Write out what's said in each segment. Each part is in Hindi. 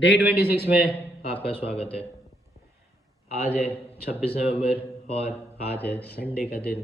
डे 26 में आपका स्वागत है। आज है 26 नवंबर और आज है संडे का दिन।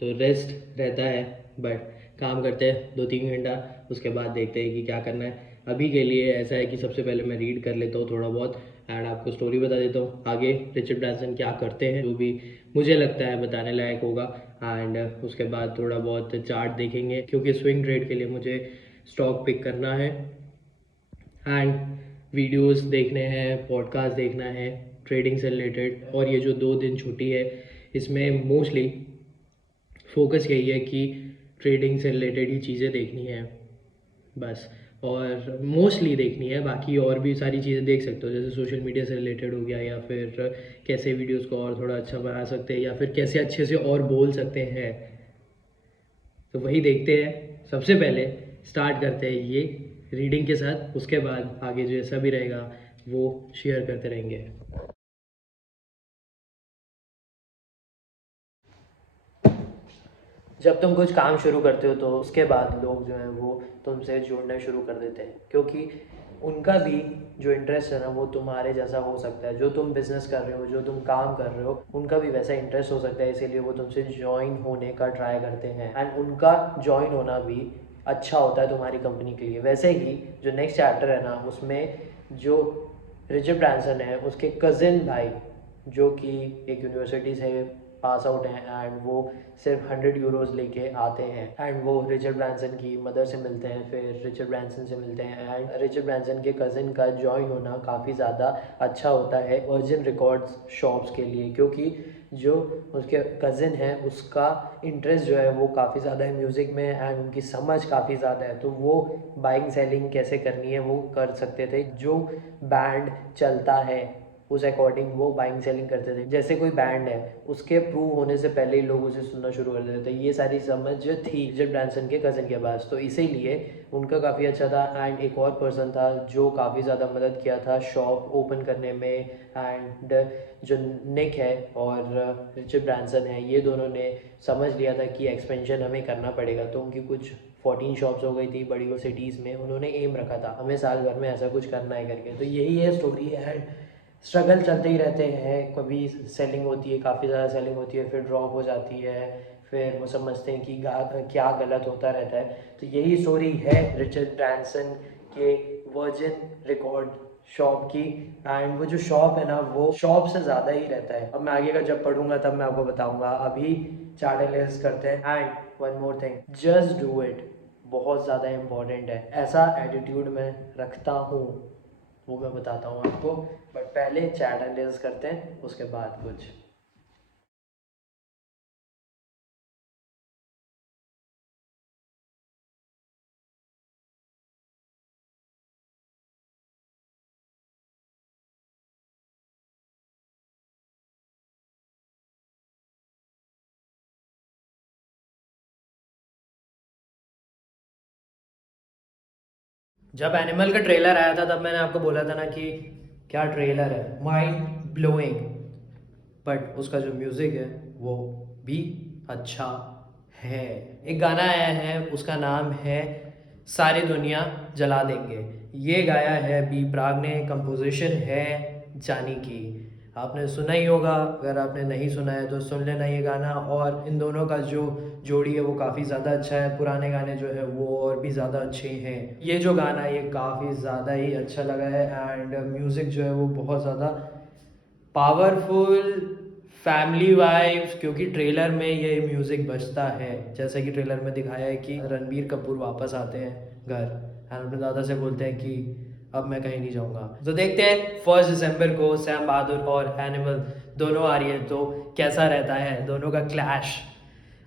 तो रेस्ट रहता है, बट काम करते हैं 2-3 घंटा, उसके बाद देखते हैं कि क्या करना है। अभी के लिए ऐसा है कि सबसे पहले मैं रीड कर लेता हूँ थोड़ा बहुत एंड आपको स्टोरी बता देता हूँ। आगे रिचर्ड ब्रांसन क्या करते हैं जो भी मुझे लगता है बताने लायक होगा। एंड उसके बाद थोड़ा बहुत चार्ट देखेंगे क्योंकि स्विंग ट्रेड के लिए मुझे स्टॉक पिक करना है एंड वीडियोस देखने हैं, पॉडकास्ट देखना है ट्रेडिंग से रिलेटेड। और ये जो 2 दिन छुट्टी है इसमें मोस्टली फोकस यही है कि ट्रेडिंग से रिलेटेड ही चीज़ें देखनी है बस। और मोस्टली देखनी है, बाकी और भी सारी चीज़ें देख सकते हो जैसे सोशल मीडिया से रिलेटेड हो गया, या फिर कैसे वीडियोस को और थोड़ा अच्छा बना सकते हैं, या फिर कैसे अच्छे से और बोल सकते हैं। तो वही देखते हैं। सबसे पहले स्टार्ट करते हैं ये रीडिंग के साथ, उसके बाद आगे जैसा भी रहेगा वो शेयर करते रहेंगे। जब तुम कुछ काम शुरू करते हो तो उसके बाद लोग जो हैं वो तुमसे जुड़ना शुरू कर देते हैं, क्योंकि उनका भी जो इंटरेस्ट है ना वो तुम्हारे जैसा हो सकता है। जो तुम बिजनेस कर रहे हो, जो तुम काम कर रहे हो, उनका भी वैसा इंटरेस्ट हो सकता है, इसीलिए वो तुमसे ज्वाइन होने का ट्राई करते हैं एंड उनका ज्वाइन होना भी अच्छा होता है तुम्हारी कंपनी के लिए। वैसे ही जो नेक्स्ट चैप्टर है ना उसमें जो रिचर्ड ब्रांसन है उसके कज़िन भाई जो कि एक यूनिवर्सिटी से पास आउट हैं एंड वो सिर्फ 100 यूरोज़ लेके आते हैं एंड वो रिचर्ड ब्रांसन की मदर से मिलते हैं, फिर रिचर्ड ब्रांसन से मिलते हैं एंड रिचर्ड ब्रांसन के कज़िन का जॉइन होना काफ़ी ज़्यादा अच्छा होता है वर्जिन रिकॉर्ड्स शॉप्स के लिए, क्योंकि जो उसके कज़िन है उसका इंटरेस्ट जो है वो काफ़ी ज़्यादा है म्यूज़िक में एंड उनकी समझ काफ़ी ज़्यादा है, तो वो बाइंग सेलिंग कैसे करनी है वो कर सकते थे। जो बैंड चलता है उस अकॉर्डिंग वो बाइंग सेलिंग करते थे। जैसे कोई बैंड है उसके प्रूव होने से पहले ही लोग उसे सुनना शुरू कर देते थे। ये सारी समझ थी रिचर्ड ब्रांसन के कज़न के पास, तो इसीलिए उनका काफ़ी अच्छा था। एंड एक और पर्सन था जो काफ़ी ज़्यादा मदद किया था शॉप ओपन करने में, एंड जो निक है और रिचर्ड ब्रांसन है ये दोनों ने समझ लिया था कि एक्सपेंशन हमें करना पड़ेगा, तो उनकी कुछ 14 शॉप्स हो गई थी बड़ी बड़ी सिटीज़ में। उन्होंने एम रखा था हमें साल भर में ऐसा कुछ करना है करके। तो यही है स्टोरी है। स्ट्रगल चलते ही रहते हैं, कभी सेलिंग होती है, काफ़ी ज़्यादा सेलिंग होती है, फिर ड्रॉप हो जाती है, फिर वो समझते हैं कि क्या गलत होता रहता है। तो यही स्टोरी है रिचर्ड ब्रांसन के वर्जिन रिकॉर्ड शॉप की। एंड वो जो शॉप है ना वो शॉप से ज़्यादा ही रहता है। अब मैं आगे का जब पढ़ूंगा तब मैं आपको बताऊंगा। अभी चार्ट एनालिसिस करते हैं। And one more thing, just do it बहुत ज़्यादा इम्पॉर्टेंट है। ऐसा एटीट्यूड मैं रखता हूँ वो मैं बताता हूँ आपको, बट पहले चैट एनालिसिस करते हैं उसके बाद कुछ। जब एनिमल का ट्रेलर आया था तब मैंने आपको बोला था ना कि क्या ट्रेलर है, माइंड ब्लोइंग। बट उसका जो म्यूज़िक है वो भी अच्छा है। एक गाना आया है उसका नाम है सारी दुनिया जला देंगे। ये गाया है बी प्राग ने, कंपोजिशन है जानी की। आपने सुना ही होगा, अगर आपने नहीं सुना है तो सुन लेना ये गाना। और इन दोनों का जो जोड़ी है वो काफ़ी ज़्यादा अच्छा है। पुराने गाने जो है वो और भी ज़्यादा अच्छे हैं। ये जो गाना है ये काफ़ी ज़्यादा ही अच्छा लगा है एंड म्यूज़िक जो है वो बहुत ज़्यादा पावरफुल, फैमिली वाइब्स, क्योंकि ट्रेलर में ये म्यूज़िक बजता है। जैसे कि ट्रेलर में दिखाया है कि रणबीर कपूर वापस आते हैं घर एंड अपने दादा से बोलते हैं कि अब मैं कहीं नहीं जाऊंगा। तो देखते हैं 1 दिसंबर को सैम बहादुर और एनिमल दोनों आ रही है तो कैसा रहता है दोनों का क्लैश।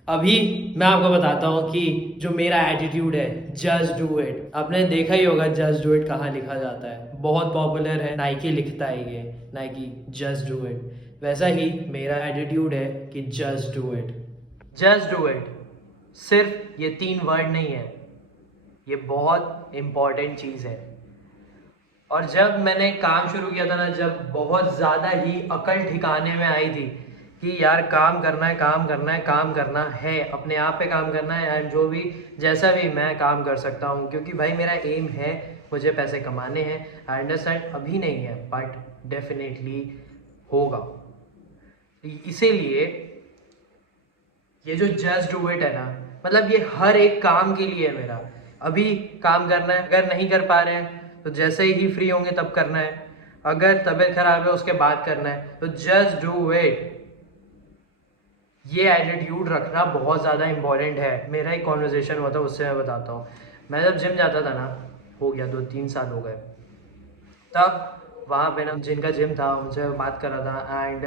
अभी मैं आपको बताता हूँ कि जो मेरा एटीट्यूड है, जस्ट डू इट। आपने देखा ही होगा जस्ट डू इट कहाँ लिखा जाता है, बहुत पॉपुलर है, नाइकी लिखता है ये, नाइकी जस्ट डू इट। वैसा ही मेरा एटीट्यूड है कि just do it. Just do it सिर्फ ये 3 वर्ड नहीं है, ये बहुत इम्पॉर्टेंट चीज़ है। और जब मैंने काम शुरू किया था ना, जब बहुत ज़्यादा ही अकल ठिकाने में आई थी कि यार काम करना है, काम करना है, काम करना है, अपने आप पे काम करना है एंड जो भी जैसा भी मैं काम कर सकता हूँ, क्योंकि भाई मेरा एम है मुझे पैसे कमाने हैं। आई अंडरस्टैंड अभी नहीं है बट डेफिनेटली होगा। इसीलिए ये जो जस्ट डू इट है ना, मतलब ये हर एक काम के लिए है मेरा। अभी काम करना है, अगर नहीं कर पा रहे हैं तो जैसे ही फ्री होंगे तब करना है, अगर तबीयत खराब है उसके बाद करना है, तो जस्ट डू इट। ये एटीट्यूड रखना बहुत ज़्यादा इम्पॉर्टेंट है। मेरा एक कॉन्वर्जेशन हुआ था, उससे मैं बताता हूँ। मैं जब जिम जाता था ना, हो गया 2-3 साल हो गए, तब वहाँ पे ना जिनका जिम था उनसे बात कर रहा था एंड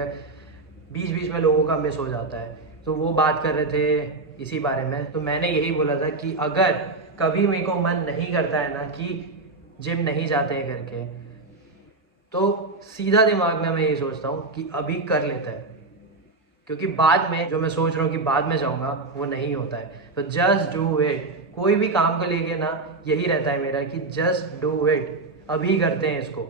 बीच बीच में लोगों का मिस हो जाता है, तो वो बात कर रहे थे इसी बारे में। तो मैंने यही बोला था कि अगर कभी मेरे को मन नहीं करता है ना कि जिम नहीं जाते हैं करके, तो सीधा दिमाग में मैं यही सोचता हूँ कि अभी कर लेता है, क्योंकि बाद में जो मैं सोच रहा हूँ कि बाद में जाऊँगा वो नहीं होता है। तो जस्ट डू इट। कोई भी काम को लेके ना यही रहता है मेरा कि जस्ट डू इट, अभी करते हैं इसको,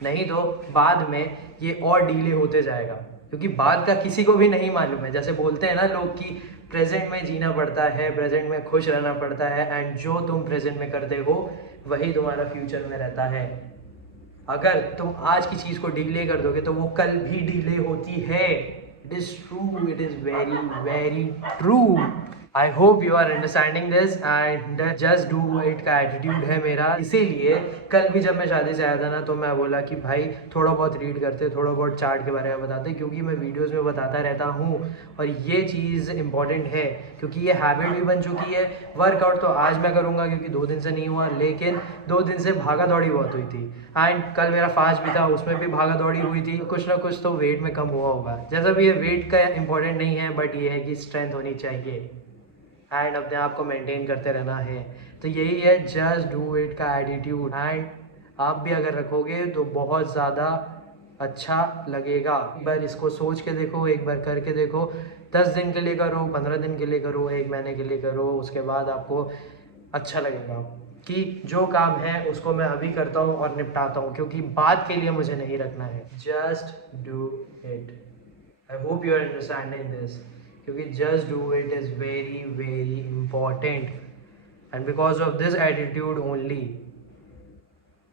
नहीं तो बाद में ये और डिले होते जाएगा। क्योंकि बाद का किसी को भी नहीं मालूम है। जैसे बोलते हैं ना लोग कि प्रेजेंट में जीना पड़ता है, प्रेजेंट में खुश रहना पड़ता है, एंड जो तुम प्रेजेंट में करते हो वही तुम्हारा फ्यूचर में रहता है। अगर तुम आज की चीज़ को डिले कर दोगे तो वो कल भी डिले होती है। It is true, it is very very true. I hope you are understanding this and just do it का एटीट्यूड है मेरा। इसीलिए कल भी जब मैं शादी से आया था ना, तो मैं बोला कि भाई थोड़ा बहुत रीड करते, थोड़ा बहुत चार्ट के बारे में बताते, क्योंकि मैं वीडियोज़ में बताता रहता हूँ और ये चीज़ इंपॉर्टेंट है, क्योंकि ये हैबिट भी बन चुकी है। वर्कआउट तो आज मैं करूँगा क्योंकि 2 दिन से नहीं हुआ, लेकिन 2 दिन से भागा दौड़ी बहुत हुई थी एंड कल मेरा फास्ट भी था, उसमें भी भागा दौड़ी हुई थी। कुछ ना कुछ तो वेट में कम हुआ होगा। जैसा भी ये वेट का इंपॉर्टेंट नहीं है, बट ये है कि स्ट्रेंथ होनी चाहिए एंड अपने आप को मेंटेन करते रहना है। तो यही है जस्ट डू इट का एटीट्यूड, एंड आप भी अगर रखोगे तो बहुत ज़्यादा अच्छा लगेगा। एक बार इसको सोच के देखो, एक बार करके देखो। 10 दिन के लिए करो, 15 दिन के लिए करो, 1 महीने के लिए करो, उसके बाद आपको अच्छा लगेगा कि जो काम है उसको मैं अभी करता हूँ और निपटाता हूँ, क्योंकि बाद के लिए मुझे नहीं रखना है। Just do it. I hope you are understanding this, क्योंकि just do it is very very important and because of this attitude only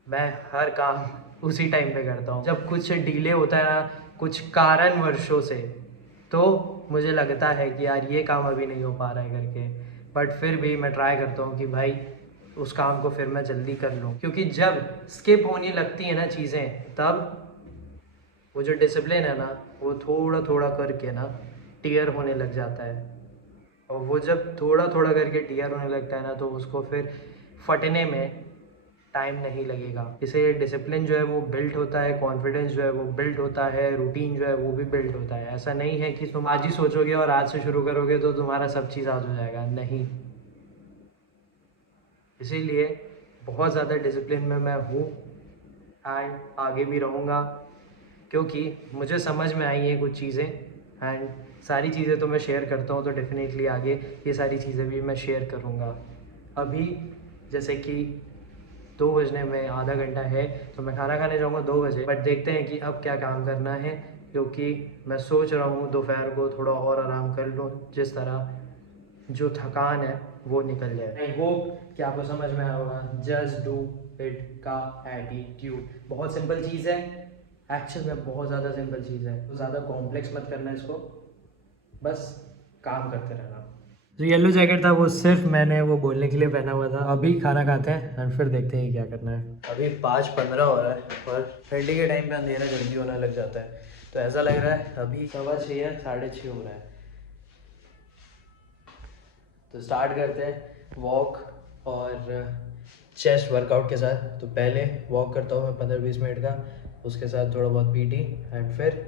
मैं हर काम उसी टाइम पे करता हूँ। जब कुछ डिले होता है ना, कुछ कारण वर्षों से, तो मुझे लगता है कि यार ये काम अभी नहीं हो पा रहा है करके, बट फिर भी मैं ट्राई करता हूँ कि भाई उस काम को फिर मैं जल्दी कर लूँ। क्योंकि जब स्किप होने लगती है ना चीज़ें, तब वो जो डिसिप्लिन है ना, वो थोड़ा थोड़ा करके ना टीयर होने लग जाता है। और वो जब थोड़ा थोड़ा करके टीयर होने लगता है ना, तो उसको फिर फटने में टाइम नहीं लगेगा। इसे डिसिप्लिन जो है वो बिल्ट होता है, कॉन्फिडेंस जो है वो बिल्ट होता है, रूटीन जो है वो भी बिल्ट होता है। ऐसा नहीं है कि तुम आज ही सोचोगे और आज से शुरू करोगे तो तुम्हारा सब चीज़ आज हो जाएगा, नहीं। इसीलिए बहुत ज़्यादा डिसिप्लिन में मैं हूँ एंड आगे भी रहूँगा, क्योंकि मुझे समझ में आई हैं कुछ चीज़ें एंड सारी चीज़ें तो मैं शेयर करता हूँ, तो डेफिनेटली आगे ये सारी चीज़ें भी मैं शेयर करूँगा। अभी जैसे कि 2 बजने में आधा घंटा है, तो मैं खाना खाने जाऊँगा 2 बजे, बट देखते हैं कि अब क्या काम करना है, क्योंकि मैं सोच रहा हूँ दोपहर को थोड़ा और आराम कर लूँ, जिस तरह जो थकान है वो निकल जाए। आई होप कि आपको समझ में आया होगा जस्ट डू इट का एटीट्यूड। बहुत सिंपल चीज़ है, एक्चुअल में बहुत ज़्यादा सिंपल चीज़ है, तो ज़्यादा कॉम्प्लेक्स मत करना इसको, बस काम करते रहना। जो येलो जैकेट था वो सिर्फ मैंने वो बोलने के लिए पहना हुआ था। अभी खाना खाते हैं और फिर देखते हैं क्या करना है। अभी 5:15 हो रहा है और ठंडी के टाइम पे अंधेरा जल्दी होने लग जाता है, तो ऐसा लग रहा है अभी 6:15 या 6:30 हो रहा है। तो स्टार्ट करते हैं वॉक और चेस्ट वर्कआउट के साथ। तो पहले वॉक करता हूँ मैं 15-20 मिनट का, उसके साथ थोड़ा बहुत पीटी एंड फिर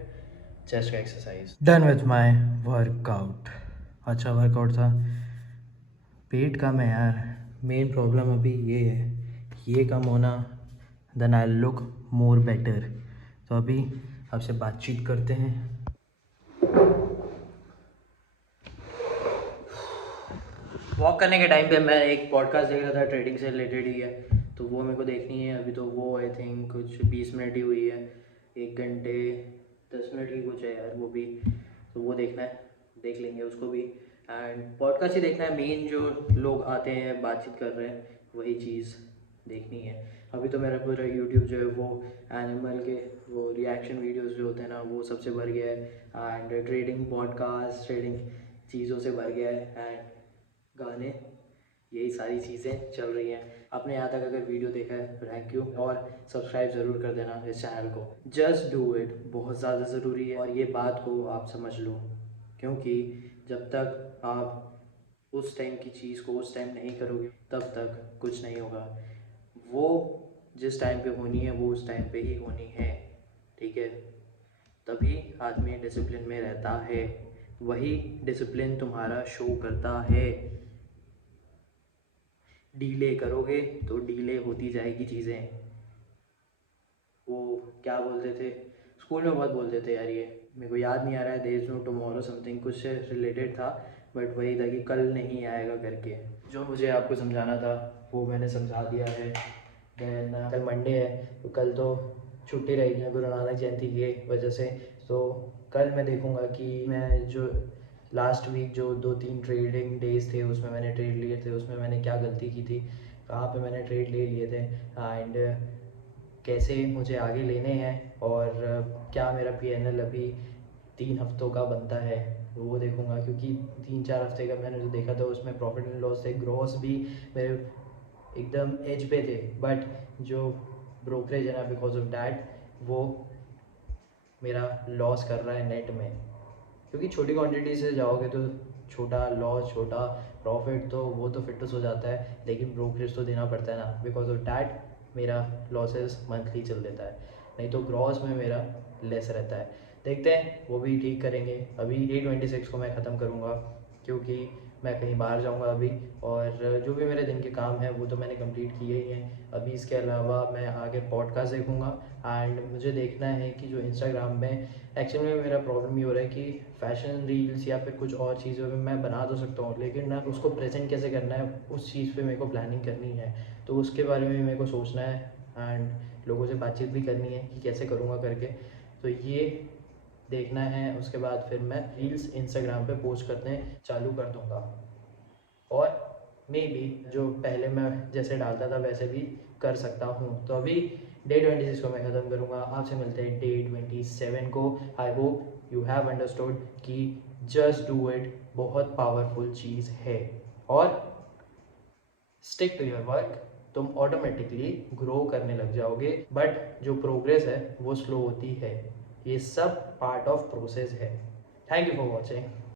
चेस्ट का exercise. Done with my workout. अच्छा वर्कआउट था। पेट कम है यार, मेन प्रॉब्लम अभी ये है, ये कम होना, then I look more better. तो अभी आपसे बातचीत करते हैं। वॉक करने के टाइम पे मैं एक पॉडकास्ट देख रहा था, ट्रेडिंग से रिलेटेड ही है, तो वो मेरे को देखनी है। अभी तो वो आई थिंक कुछ 20 मिनट ही हुई है, 1 घंटे 10 मिनट ही कुछ है यार वो भी, तो वो देखना है, देख लेंगे उसको भी। एंड पॉडकास्ट ही देखना है, मेन जो लोग आते हैं बातचीत कर रहे हैं वही चीज़ देखनी है। अभी तो मेरा पूरा यूट्यूब जो है वो एनिमल के वो रिएक्शन वीडियोस जो होते हैं ना वो सबसे भर गया है, एंड ट्रेडिंग पॉडकास्ट, ट्रेडिंग चीज़ों से भर गया है, एंड गाने, यही सारी चीज़ें चल रही हैं। आपने यहाँ तक अगर वीडियो देखा है थैंक यू, और सब्सक्राइब ज़रूर कर देना इस चैनल को। जस्ट डू इट बहुत ज़्यादा ज़रूरी है, और ये बात को आप समझ लो, क्योंकि जब तक आप उस टाइम की चीज़ को उस टाइम नहीं करोगे तब तक कुछ नहीं होगा। वो जिस टाइम पे होनी है वो उस टाइम पे ही होनी है, ठीक है? तभी आदमी डिसिप्लिन में रहता है, वही डिसिप्लिन तुम्हारा शो करता है। डीले करोगे तो डीले होती जाएगी चीज़ें। वो क्या बोलते थे स्कूल में, बहुत बोलते थे यार, ये मेरे को याद नहीं आ रहा है, there is no tomorrow something कुछ से रिलेटेड था, बट वही था कि कल नहीं आएगा करके। जो मुझे आपको समझाना था वो मैंने समझा दिया है। देन कल मंडे है तो कल तो छुट्टी रहेगी गुरु नानक जयंती की वजह से। तो कल मैं देखूँगा कि मैं जो लास्ट वीक जो 2-3 ट्रेडिंग डेज थे उसमें मैंने ट्रेड लिए थे, उसमें मैंने क्या गलती की थी, कहाँ पे मैंने ट्रेड ले लिए थे, एंड कैसे मुझे आगे लेने हैं, और क्या मेरा PNL अभी 3 हफ्तों का बनता है तो वो देखूँगा। क्योंकि 3-4 हफ्ते का मैंने जो देखा था उसमें प्रॉफिट एंड लॉस थे, ग्रॉस भी मेरे एकदम एज पे थे, बट जो ब्रोकरेज है ना बिकॉज ऑफ डैट वो मेरा लॉस कर रहा है नेट में। क्योंकि छोटी क्वांटिटी से जाओगे तो छोटा लॉस छोटा प्रॉफिट तो वो तो फिटनेस हो जाता है, लेकिन ब्रोकरेज तो देना पड़ता है ना, बिकॉज ऑफ डैट मेरा लॉसेस मंथली चल देता है, नहीं तो ग्रॉस में मेरा लेस रहता है। देखते हैं वो भी ठीक करेंगे। अभी Day 26 को मैं ख़त्म करूँगा क्योंकि मैं कहीं बाहर जाऊँगा अभी, और जो भी मेरे दिन के काम हैं वो तो मैंने कंप्लीट किए ही हैं। अभी इसके अलावा मैं आगे पॉडकास्ट देखूँगा, एंड मुझे देखना है कि जो इंस्टाग्राम में एक्चुअली में मेरा प्रॉब्लम ये हो रहा है कि फैशन रील्स या फिर कुछ और चीज़ों में मैं बना तो सकता हूँ, लेकिन ना उसको प्रेजेंट कैसे करना है उस चीज़ पे मेरे को प्लानिंग करनी है। तो उसके बारे में मेरे को सोचना है, एंड लोगों से बातचीत भी करनी है कि कैसे करूँगा करके। तो ये देखना है, उसके बाद फिर मैं रील्स इंस्टाग्राम पे पोस्ट करने चालू कर दूँगा, और मे बी जो पहले मैं जैसे डालता था वैसे भी कर सकता हूँ। तो अभी Day 26 को मैं ख़त्म करूँगा, आपसे मिलते हैं Day 27 को। आई होप यू हैव अंडरस्टूड कि जस्ट डू इट बहुत पावरफुल चीज़ है, और स्टिक टू योर वर्क, तुम ऑटोमेटिकली ग्रो करने लग जाओगे। बट जो प्रोग्रेस है वो स्लो होती है, ये सब पार्ट ऑफ प्रोसेस है। Thank you for watching.